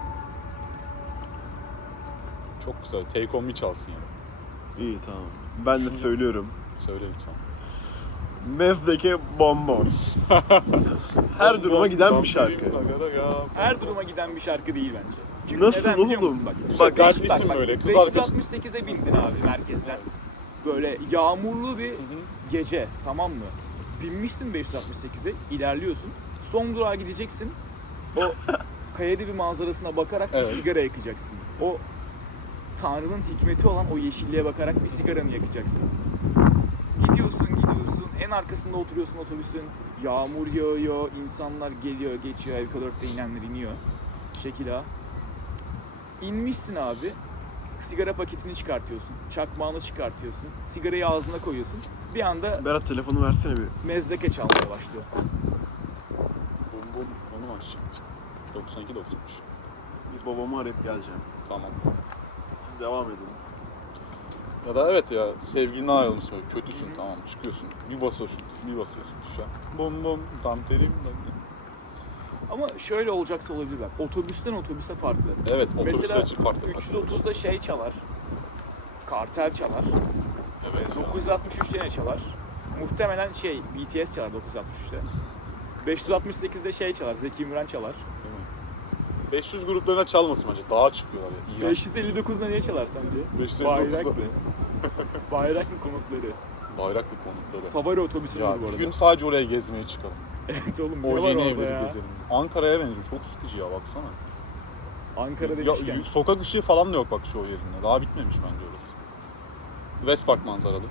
[SPEAKER 2] Çok güzel. Take On Me çalsın yani.
[SPEAKER 4] İyi tamam. Ben de söylüyorum.
[SPEAKER 2] Söyle lütfen.
[SPEAKER 4] Mezdeke Bonbon. Her duruma giden bir şarkı.
[SPEAKER 1] Her duruma giden bir şarkı değil bence. Çünkü
[SPEAKER 4] Nasıl
[SPEAKER 1] neden biliyor
[SPEAKER 4] oğlum?
[SPEAKER 1] musun?
[SPEAKER 4] Bak,
[SPEAKER 2] dertlisin böyle. Kız arkadaşın.
[SPEAKER 1] 568'e bindin abi merkezden. Böyle yağmurlu bir gece, tamam mı? Binmişsin 568'e, ilerliyorsun. Son durağa gideceksin. O Kayadibi manzarasına bakarak
[SPEAKER 2] Evet.
[SPEAKER 1] bir sigara yakacaksın. O Tanrı'nın hikmeti olan o yeşilliğe bakarak bir sigaranı yakacaksın. Gidiyorsun. En arkasında oturuyorsun otobüsün. Yağmur yağıyor, insanlar geliyor, geçiyor. Evka4'te inenler iniyor. Şekil A. İnmişsin abi. Sigara paketini çıkartıyorsun. Çakmağını çıkartıyorsun. Sigarayı ağzına koyuyorsun. Bir anda
[SPEAKER 4] Berat telefonu versene bir.
[SPEAKER 1] mezdeke çalmaya başlıyor.
[SPEAKER 2] Bum bum. Onu mu açacağım? 92-93.
[SPEAKER 4] Bir babamı arayıp geleceğim.
[SPEAKER 2] Tamam.
[SPEAKER 4] Siz devam edin.
[SPEAKER 2] Ya da evet ya, sevgiline ayrılmışsın böyle, kötüsün, tamam, çıkıyorsun, bir basıyorsun tuşa. Bum bum, tam terim.
[SPEAKER 1] Ama şöyle olacaksa olabilir bak. Otobüsten otobüse farklı.
[SPEAKER 2] Evet, otobüsler
[SPEAKER 1] Mesela
[SPEAKER 2] için farklı.
[SPEAKER 1] 330'da şey çalar. Kartel çalar.
[SPEAKER 2] Evet.
[SPEAKER 1] 963'te ne çalar? Muhtemelen BTS çalar 963'te. 568'de şey çalar, Zeki Müren çalar.
[SPEAKER 2] 500 gruplarına çalmasın bence, dağa çıkıyorlar ya. İğrenç.
[SPEAKER 1] 559'da ne çalar sence?
[SPEAKER 2] 559'da.
[SPEAKER 1] Bayrak mı? Bayrak mı konutları?
[SPEAKER 2] Bayraklı konutları.
[SPEAKER 1] Favori otobüsüm
[SPEAKER 2] Ya
[SPEAKER 1] bu
[SPEAKER 2] bir
[SPEAKER 1] arada.
[SPEAKER 2] gün sadece oraya gezmeye çıkalım.
[SPEAKER 1] Evet oğlum, ne
[SPEAKER 2] O
[SPEAKER 1] var
[SPEAKER 2] yeni
[SPEAKER 1] orada
[SPEAKER 2] evleri
[SPEAKER 1] ya?
[SPEAKER 2] gezelim. Ankara'ya benziyor, çok sıkıcı ya, baksana.
[SPEAKER 1] Ankara
[SPEAKER 2] Ya,
[SPEAKER 1] demişken.
[SPEAKER 2] sokak ışığı falan da yok bak çoğu yerinde. Daha bitmemiş bence orası. Westpark manzaralı.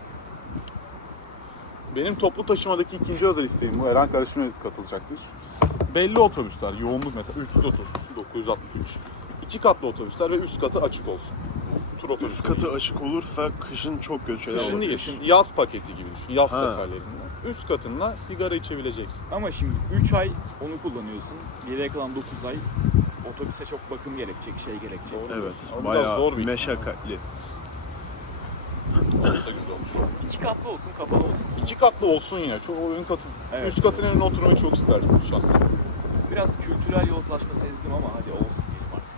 [SPEAKER 2] Benim toplu taşımadaki ikinci özel isteğim bu. Eren kardeşime katılacaktır. Belli otobüsler, yoğunluk mesela 330, 963. 2 katlı otobüsler ve üst katı açık olsun. Tur
[SPEAKER 4] Üst
[SPEAKER 2] otobüsleri.
[SPEAKER 4] katı açık olursa kışın çok kötü şeyler
[SPEAKER 2] Kışın
[SPEAKER 4] olur.
[SPEAKER 2] değil, şimdi yaz paketi gibi düşün. Yaz
[SPEAKER 4] Ha.
[SPEAKER 2] seferlerinde. Üst katında sigara içebileceksin.
[SPEAKER 1] Ama şimdi 3 ay onu kullanıyorsun. Geriye kalan 9 ay otobüse çok bakım gerekecek, şey gerekecek.
[SPEAKER 2] Doğru.
[SPEAKER 4] Evet,
[SPEAKER 2] Ama biraz
[SPEAKER 4] bayağı
[SPEAKER 2] zor bir
[SPEAKER 4] meşakkatli.
[SPEAKER 2] Olsa güzel olur.
[SPEAKER 1] 2 katlı olsun, kapalı olsun.
[SPEAKER 2] 2 katlı olsun yine. Çok o ön katı.
[SPEAKER 1] Evet,
[SPEAKER 2] üst katın önüne oturmayı çok isterdim şahsen.
[SPEAKER 1] Biraz kültürel yozlaşma sezdim ama hadi olsun diyelim artık.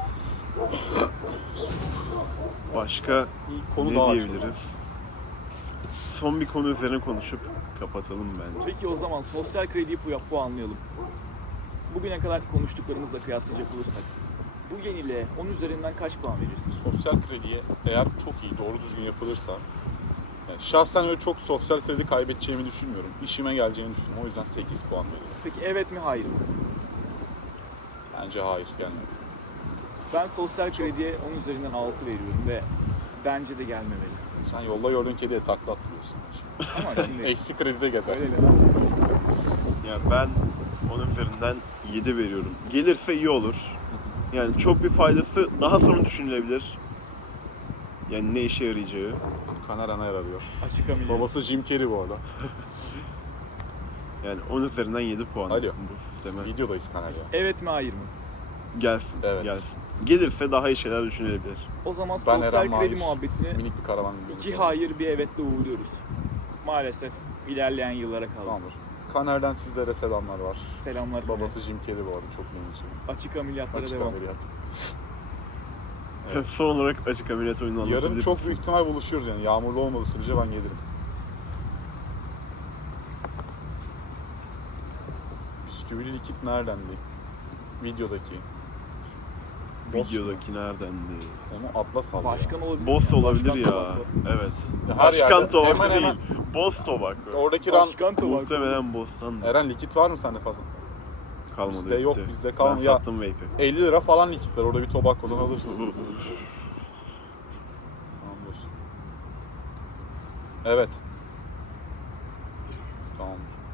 [SPEAKER 4] Başka
[SPEAKER 2] Konu
[SPEAKER 4] ne
[SPEAKER 2] daha
[SPEAKER 4] diyebiliriz? Son bir konu üzerine konuşup kapatalım bence.
[SPEAKER 1] Peki o zaman sosyal krediyi puanlayalım. Bugüne kadar konuştuklarımızla kıyaslayacak olursak bu yeniliğe 10 üzerinden kaç puan verirsiniz?
[SPEAKER 2] Sosyal krediye eğer çok iyi, doğru düzgün yapılırsa, yani şahsen öyle çok sosyal kredi kaybedeceğimi düşünmüyorum. İşime geleceğini düşünüyorum. O yüzden 8 puan veriyorum.
[SPEAKER 1] Peki evet mi hayır mı?
[SPEAKER 2] Bence hayır gelmedi.
[SPEAKER 1] Ben sosyal krediye 10 üzerinden 6 veriyorum ve bence de gelmemeli.
[SPEAKER 2] Sen yolda gördüğün kediye takla attırıyorsun.
[SPEAKER 1] Ama şimdi
[SPEAKER 2] Eksi kredide gezersin.
[SPEAKER 1] öyle demezsin.
[SPEAKER 4] Yani ben onun üzerinden 7 veriyorum. Gelirse iyi olur. Yani çok bir faydası daha sonra düşünülebilir. Yani ne işe yarayacağı.
[SPEAKER 2] Kaner Aner arıyor.
[SPEAKER 1] Açık ameliyat.
[SPEAKER 2] Babası Jim Carrey bu arada.
[SPEAKER 4] Yani 10 üzerinden 7 puan
[SPEAKER 2] Alo.
[SPEAKER 4] bu sisteme.
[SPEAKER 2] Videodayız Kaner ya.
[SPEAKER 1] Evet mi hayır mı?
[SPEAKER 4] Gelsin,
[SPEAKER 2] Evet.
[SPEAKER 4] gelsin. Gelirse daha iyi şeyler düşünülebilir.
[SPEAKER 1] O zaman
[SPEAKER 2] Ben
[SPEAKER 1] sosyal
[SPEAKER 2] Eren
[SPEAKER 1] kredi
[SPEAKER 2] Mahir.
[SPEAKER 1] muhabbetini
[SPEAKER 2] Minik bir karavan.
[SPEAKER 1] 2 hayır bir evetle uğurluyoruz. Maalesef ilerleyen yıllara kaldı.
[SPEAKER 2] Tamamdır. Kaner'den sizlere selamlar var.
[SPEAKER 1] Selamlar
[SPEAKER 2] Babası Jim Carrey bu arada çok benziyor.
[SPEAKER 1] Açık ameliyatlara
[SPEAKER 2] Açık
[SPEAKER 1] devam.
[SPEAKER 2] ameliyat. Evet.
[SPEAKER 4] Son olarak açık ameliyat oyunu anlatabilir
[SPEAKER 2] Yarın çok
[SPEAKER 4] misin?
[SPEAKER 2] büyük ihtimal buluşuyoruz yani. Yağmurlu olmadığı sürece ben gelirim. Bisküvili likit neredendi? Videodaki.
[SPEAKER 4] Videodaki neredendi?
[SPEAKER 2] Onu Atlas aldı
[SPEAKER 1] Başkan
[SPEAKER 2] ya.
[SPEAKER 1] olabilir.
[SPEAKER 4] Boss
[SPEAKER 1] mi?
[SPEAKER 4] olabilir
[SPEAKER 1] Başkan
[SPEAKER 4] ya.
[SPEAKER 1] Tobacco.
[SPEAKER 4] Evet.
[SPEAKER 2] Her
[SPEAKER 4] Başkan
[SPEAKER 2] yerde,
[SPEAKER 4] Tobacco
[SPEAKER 2] hemen
[SPEAKER 4] değil.
[SPEAKER 2] hemen.
[SPEAKER 4] Boss Tobacco.
[SPEAKER 2] Oradaki ran...
[SPEAKER 1] Başkan Tobacco.
[SPEAKER 4] Muhtemelen Boss'tan
[SPEAKER 2] Eren likit var mı sende fazla?
[SPEAKER 4] kalmadı.
[SPEAKER 2] Bizde yok,
[SPEAKER 4] bitti.
[SPEAKER 2] bizde
[SPEAKER 4] Ben
[SPEAKER 2] kalmadı. Ya,
[SPEAKER 4] sattım vape'i.
[SPEAKER 2] 50 lira falan likitler. Orada bir tobacco'dan alırsın. Tamam dostum. Evet. Tamam.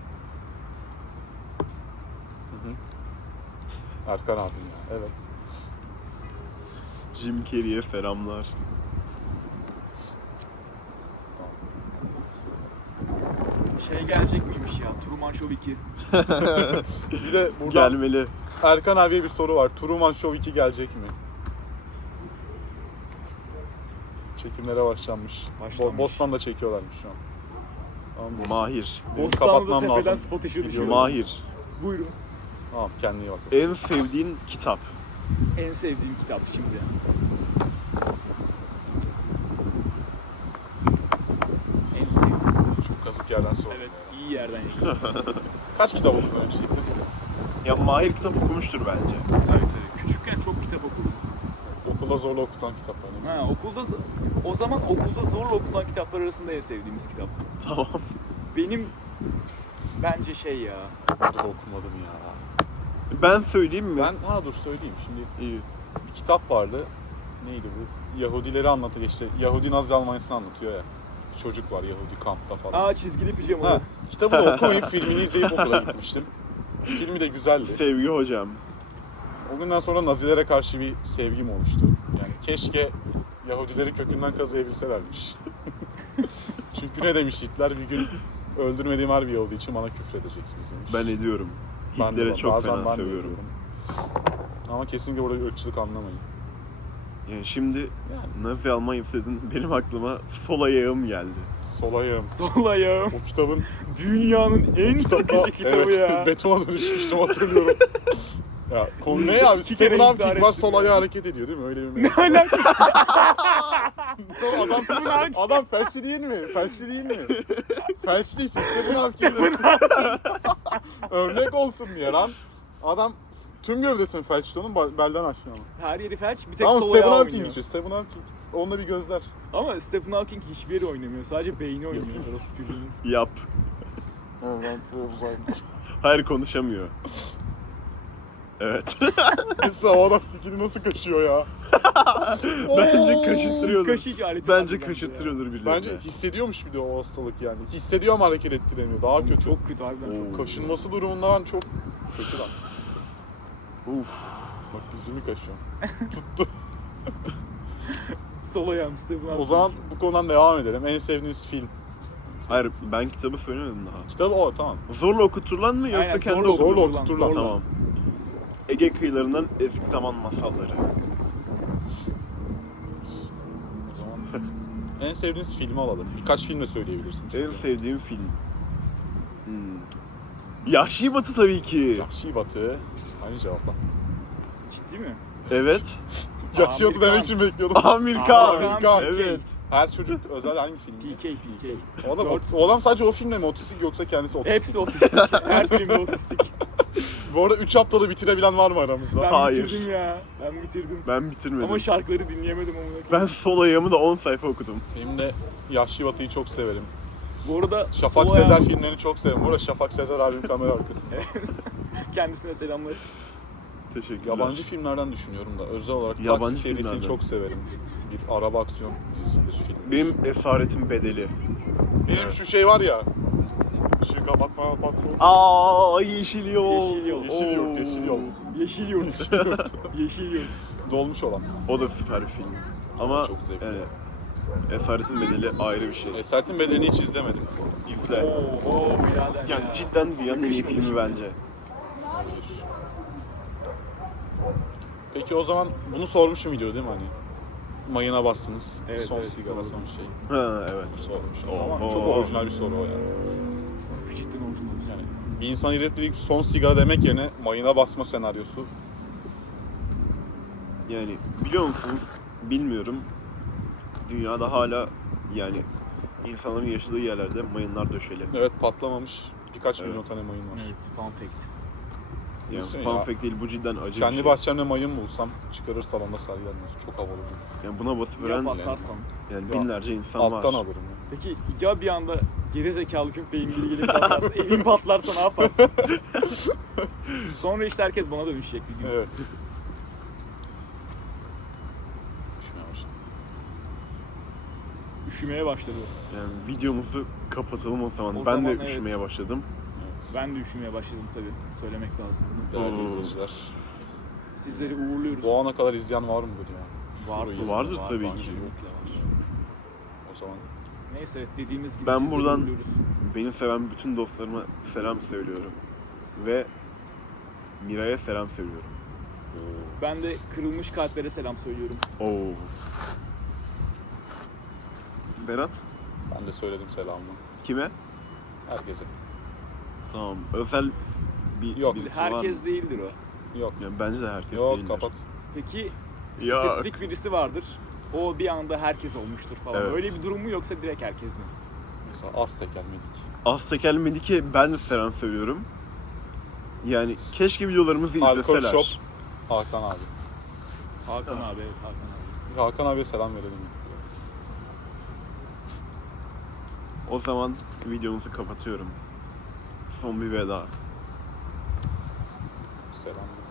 [SPEAKER 2] Hı hı. Erkan abim ya. Evet.
[SPEAKER 4] Jim Carrey'e selamlar.
[SPEAKER 1] Şey gelecek miymiş ya? Truman Show 2.
[SPEAKER 2] Bir de buradan
[SPEAKER 4] Gelmeli.
[SPEAKER 2] Erkan abiye bir soru var. Truman Show 2 gelecek mi? Çekimlere başlanmış.
[SPEAKER 1] Başlanmış.
[SPEAKER 2] Bostan'da çekiyorlarmış şu an. Tamam dostum.
[SPEAKER 4] Mahir.
[SPEAKER 2] Benim
[SPEAKER 1] Bostanlı'da
[SPEAKER 2] kapatmam
[SPEAKER 1] tepeden
[SPEAKER 2] lazım.
[SPEAKER 1] spot ışığı düşüyor.
[SPEAKER 4] Mahir.
[SPEAKER 1] Buyurun.
[SPEAKER 2] Tamam kendine iyi bak.
[SPEAKER 4] En sevdiğin kitap.
[SPEAKER 1] En sevdiğim kitap şimdi. En sevdiğim kitap.
[SPEAKER 2] Çok kazık yerden sonra.
[SPEAKER 1] Evet, iyi yerden yakaladım.
[SPEAKER 2] Kaç kitap okudun öncelikle?
[SPEAKER 4] Ya Mahir kitap okumuştur bence.
[SPEAKER 1] Tabii tabii. Küçükken çok kitap okudum.
[SPEAKER 2] Okulda zorla okutan kitaplar.
[SPEAKER 1] Ha, o zaman okulda zorla okunan kitaplar arasında en sevdiğimiz kitap.
[SPEAKER 4] Tamam.
[SPEAKER 1] Benim bence şey ya.
[SPEAKER 2] Orada da okumadım ya.
[SPEAKER 4] Ben söyleyeyim mi?
[SPEAKER 2] Dur söyleyeyim şimdi.
[SPEAKER 4] İyi.
[SPEAKER 2] Bir kitap vardı. Neydi bu? Yahudileri anlatıyor işte. Yahudi Nazi Almanya'sını anlatıyor ya. Bir çocuk var Yahudi kampta falan.
[SPEAKER 1] Aa çizgili pijamalı.
[SPEAKER 2] Ha, kitabı da okumayıp filmini izleyip okula gitmiştim. Filmi de güzeldi.
[SPEAKER 4] Sevgi hocam.
[SPEAKER 2] O günden sonra Nazilere karşı bir sevgim oluştu. Yani keşke Yahudileri kökünden kazıyabilselermiş. Çünkü ne demiş Hitler? Bir gün öldürmediğim her bir Yahudi için bana küfredeceksiniz demiş.
[SPEAKER 4] Ben ediyorum.
[SPEAKER 2] Ben de
[SPEAKER 4] Hitler'e çok
[SPEAKER 2] bazen
[SPEAKER 4] fena
[SPEAKER 2] ben de
[SPEAKER 4] seviyorum.
[SPEAKER 2] ediyorum. Ama kesinlikle burada bir ırkçılık anlamayın.
[SPEAKER 4] Yani şimdi
[SPEAKER 2] Yani
[SPEAKER 4] Nazi Almanya'sı dedin, benim aklıma sol ayağım geldi.
[SPEAKER 2] sol ayağım.
[SPEAKER 1] Sol ayağım.
[SPEAKER 2] O kitabın
[SPEAKER 1] Dünyanın en sıkıcı kitabı
[SPEAKER 2] evet,
[SPEAKER 1] ya.
[SPEAKER 2] betona dönüşmüştüm hatırlıyorum. Ya konu ne ya?
[SPEAKER 1] İki kere
[SPEAKER 2] Stephen
[SPEAKER 1] intihar
[SPEAKER 2] Hawking var
[SPEAKER 1] ettim
[SPEAKER 2] sol
[SPEAKER 1] ya.
[SPEAKER 2] ayağı hareket ediyor değil mi? Öyle bir
[SPEAKER 1] Ne alakası?
[SPEAKER 2] adam felçli değil mi? Felçli değil mi? Felçli işte Stephen Hawking. Örnek olsun diye lan. Adam tüm gövdesini felçli onun belden aşağı ama.
[SPEAKER 1] Her yeri felç, bir tek
[SPEAKER 2] Ama
[SPEAKER 1] sol
[SPEAKER 2] Stephen
[SPEAKER 1] ayağı
[SPEAKER 2] Hawking
[SPEAKER 1] oynuyor.
[SPEAKER 2] işte Stephen Hawking. Onunla bir gözler.
[SPEAKER 1] Ama Stephen Hawking hiçbir yeri oynamıyor. Sadece beyni oynuyor. Orası çocuğun.
[SPEAKER 4] Yap. Hayır konuşamıyor. Evet.
[SPEAKER 2] Mesela o adam sikini nasıl kaşıyor ya?
[SPEAKER 4] Bence kaşıtırıyordur.
[SPEAKER 1] Kaşıyıcı aleti
[SPEAKER 4] Bence
[SPEAKER 1] vardı
[SPEAKER 4] kaşıtırıyordur birilerine.
[SPEAKER 2] Bence hissediyormuş bir de o hastalık yani. Hissediyor ama hareket ettiremiyor. Daha
[SPEAKER 1] ya.
[SPEAKER 2] kötü.
[SPEAKER 1] Çok kötü harbiden çok.
[SPEAKER 4] Oo.
[SPEAKER 2] Kaşınması durumunda ben çok kötü lan.
[SPEAKER 4] Uf.
[SPEAKER 2] Bak dizimi kaşıyor. Tuttu.
[SPEAKER 1] Sol ayağım Stephen Hawking.
[SPEAKER 2] O zaman bu konudan devam edelim. En sevdiğiniz film.
[SPEAKER 4] Hayır ben kitabı söylemedim daha.
[SPEAKER 2] Kitabı o tamam.
[SPEAKER 4] Zorla okutulan mı yoksa
[SPEAKER 1] Aynen,
[SPEAKER 4] kendi
[SPEAKER 1] zorla
[SPEAKER 4] okutulan?
[SPEAKER 2] okutulan.
[SPEAKER 4] Tamam. Ege kıyılarından eski zaman masalları.
[SPEAKER 2] O zaman en sevdiğiniz filmi alalım. Birkaç film de söyleyebilirsiniz.
[SPEAKER 4] En sevdiğim film. Yahşi Batı tabii ki.
[SPEAKER 2] Yahşi Batı. Aynı cevapla.
[SPEAKER 1] Ciddi mi?
[SPEAKER 4] Evet.
[SPEAKER 2] Yahşi Batı
[SPEAKER 1] Amerikan.
[SPEAKER 2] demek için bekliyordum.
[SPEAKER 4] Amerikan.
[SPEAKER 2] Amerikan.
[SPEAKER 4] Evet.
[SPEAKER 2] Her çocuk özel hangi film?
[SPEAKER 1] PK.
[SPEAKER 2] O adam sadece o filmle mi otistik yoksa kendisi otistik?
[SPEAKER 1] Hepsi otistik. Her filmde otistik.
[SPEAKER 2] Bu arada 3 haftada bitirebilen var mı aramızda?
[SPEAKER 1] Ben
[SPEAKER 4] Hayır.
[SPEAKER 1] bitirdim ya. Ben bitirdim.
[SPEAKER 4] Ben bitirmedim.
[SPEAKER 1] Ama şarkıları dinleyemedim amına koyayım.
[SPEAKER 4] Ben sol ayağımı da 10 sayfa okudum.
[SPEAKER 2] Benim de Yaşlı Batı'yı çok severim.
[SPEAKER 1] Bu arada
[SPEAKER 2] Şafak
[SPEAKER 1] sol
[SPEAKER 2] Sezer
[SPEAKER 1] ayağım-
[SPEAKER 2] filmlerini çok severim. Bu arada Şafak Sezer abim kamera arkasında.
[SPEAKER 1] Kendisine selamlar.
[SPEAKER 4] Teşekkürler.
[SPEAKER 2] Yabancı filmlerden düşünüyorum da özel olarak
[SPEAKER 4] Yabancı
[SPEAKER 2] Taxi serisini
[SPEAKER 4] filmlerden.
[SPEAKER 2] çok severim. Bir araba aksiyon dizisidir film.
[SPEAKER 4] Benim Esaretin Bedeli.
[SPEAKER 2] Benim şu şey var ya. Işığı kapatma patron.
[SPEAKER 4] Aa, Yeşil Yol.
[SPEAKER 1] Yeşil Yol.
[SPEAKER 2] Yeşil Yol,
[SPEAKER 4] Oo.
[SPEAKER 2] Yeşil Yol.
[SPEAKER 1] Yeşil Yurt. Yeşil Yurt.
[SPEAKER 2] Dolmuş olan.
[SPEAKER 4] O da süper bir film. Ama
[SPEAKER 2] Çok zevkli.
[SPEAKER 4] Esaretin Bedeli ayrı bir şey.
[SPEAKER 2] Sert'in Bedeni'ni hiç izlemedim.
[SPEAKER 4] İzle.
[SPEAKER 1] Oo birader
[SPEAKER 4] Yani
[SPEAKER 1] ya.
[SPEAKER 4] cidden dünyanın en iyi
[SPEAKER 1] Yakışmamış
[SPEAKER 4] filmi
[SPEAKER 1] yani.
[SPEAKER 4] bence.
[SPEAKER 2] Olabilir. Peki o zaman bunu sormuşum video değil mi hani? Mayına bastınız.
[SPEAKER 1] Evet,
[SPEAKER 2] son
[SPEAKER 1] evet,
[SPEAKER 2] sigara
[SPEAKER 1] sordum.
[SPEAKER 2] son şey.
[SPEAKER 4] Ha evet.
[SPEAKER 2] Sormuşum.
[SPEAKER 4] Oo.
[SPEAKER 2] Ama çok orijinal bir soru o yani.
[SPEAKER 1] Cidden orijinal.
[SPEAKER 2] Yani bir insan ilerleyip son sigara demek yerine mayına basma senaryosu.
[SPEAKER 4] Yani biliyor musunuz? Bilmiyorum. Dünyada hala yani insanların yaşadığı yerlerde mayınlar döşeli.
[SPEAKER 2] Evet patlamamış birkaç
[SPEAKER 4] Evet.
[SPEAKER 2] milyon tane mayın var.
[SPEAKER 1] Evet, fun fact.
[SPEAKER 4] Yani
[SPEAKER 2] Düşünsene
[SPEAKER 4] fun
[SPEAKER 2] ya.
[SPEAKER 4] fact değil, bu cidden acı bir
[SPEAKER 2] Kendi
[SPEAKER 4] şey.
[SPEAKER 2] bahçemde mayın bulsam çıkarır salonda sergilerim. Çok havalı olur.
[SPEAKER 4] Yani buna basıp
[SPEAKER 1] Ya
[SPEAKER 4] ölen
[SPEAKER 1] basarsan.
[SPEAKER 4] yani
[SPEAKER 2] Ya,
[SPEAKER 4] binlerce insan
[SPEAKER 2] Alttan
[SPEAKER 4] var.
[SPEAKER 2] alırım ya.
[SPEAKER 1] Peki ya bir anda geri zekalı köpeğin biri gelip basarsa, evin patlarsa ne yaparsın? Sonra işte herkes bana dönüşecek bir gün.
[SPEAKER 2] Evet. Düşünüyorum.
[SPEAKER 1] Üşümeye başladı.
[SPEAKER 4] Yani videomuzu kapatalım o zaman.
[SPEAKER 1] O
[SPEAKER 4] Ben
[SPEAKER 1] zaman
[SPEAKER 4] de
[SPEAKER 1] evet.
[SPEAKER 4] üşümeye başladım.
[SPEAKER 1] Ben de üşümeye başladım tabii. Söylemek lazım bunu.
[SPEAKER 2] Değerli
[SPEAKER 4] Oo.
[SPEAKER 2] izleyiciler.
[SPEAKER 1] Sizleri uğurluyoruz.
[SPEAKER 2] Bu ana kadar izleyen var mıdır ya?
[SPEAKER 1] Vardır.
[SPEAKER 2] Şurayı
[SPEAKER 4] Vardır
[SPEAKER 2] izleyen
[SPEAKER 4] tabii ki.
[SPEAKER 1] Kesinlikle var.
[SPEAKER 2] O zaman
[SPEAKER 1] Neyse evet, dediğimiz gibi
[SPEAKER 4] Ben
[SPEAKER 1] sizleri
[SPEAKER 4] buradan-
[SPEAKER 1] uğurluyoruz.
[SPEAKER 4] Beni seven bütün dostlarıma selam söylüyorum. Ve Miray'a selam söylüyorum.
[SPEAKER 1] Ben de kırılmış kalplere selam söylüyorum.
[SPEAKER 4] Oo. Berat,
[SPEAKER 2] ben de söyledim selamımı.
[SPEAKER 4] kime?
[SPEAKER 2] Herkese.
[SPEAKER 4] Tamam. Özel bir
[SPEAKER 2] Yok,
[SPEAKER 4] birisi var mı?
[SPEAKER 1] Herkes değildir o.
[SPEAKER 2] Yok.
[SPEAKER 4] Yani bence de herkes
[SPEAKER 2] Yok
[SPEAKER 4] değildir.
[SPEAKER 2] kapat.
[SPEAKER 1] Peki
[SPEAKER 4] Ya.
[SPEAKER 1] spesifik birisi vardır. O bir anda herkes olmuştur falan.
[SPEAKER 4] Evet.
[SPEAKER 1] Öyle bir durum mu yoksa direkt herkes mi?
[SPEAKER 2] Mesela az tekelmedik.
[SPEAKER 4] Aztekel Medik'e ben de selam söylüyorum. Yani keşke videolarımızı
[SPEAKER 2] Alkol
[SPEAKER 4] izleseler.
[SPEAKER 2] Shop. Hakan abi.
[SPEAKER 1] Hakan abi, evet Hakan abi.
[SPEAKER 2] Hakan abiye selam verelim.
[SPEAKER 4] O zaman videomuzu kapatıyorum. Son bir veda.
[SPEAKER 2] Selam.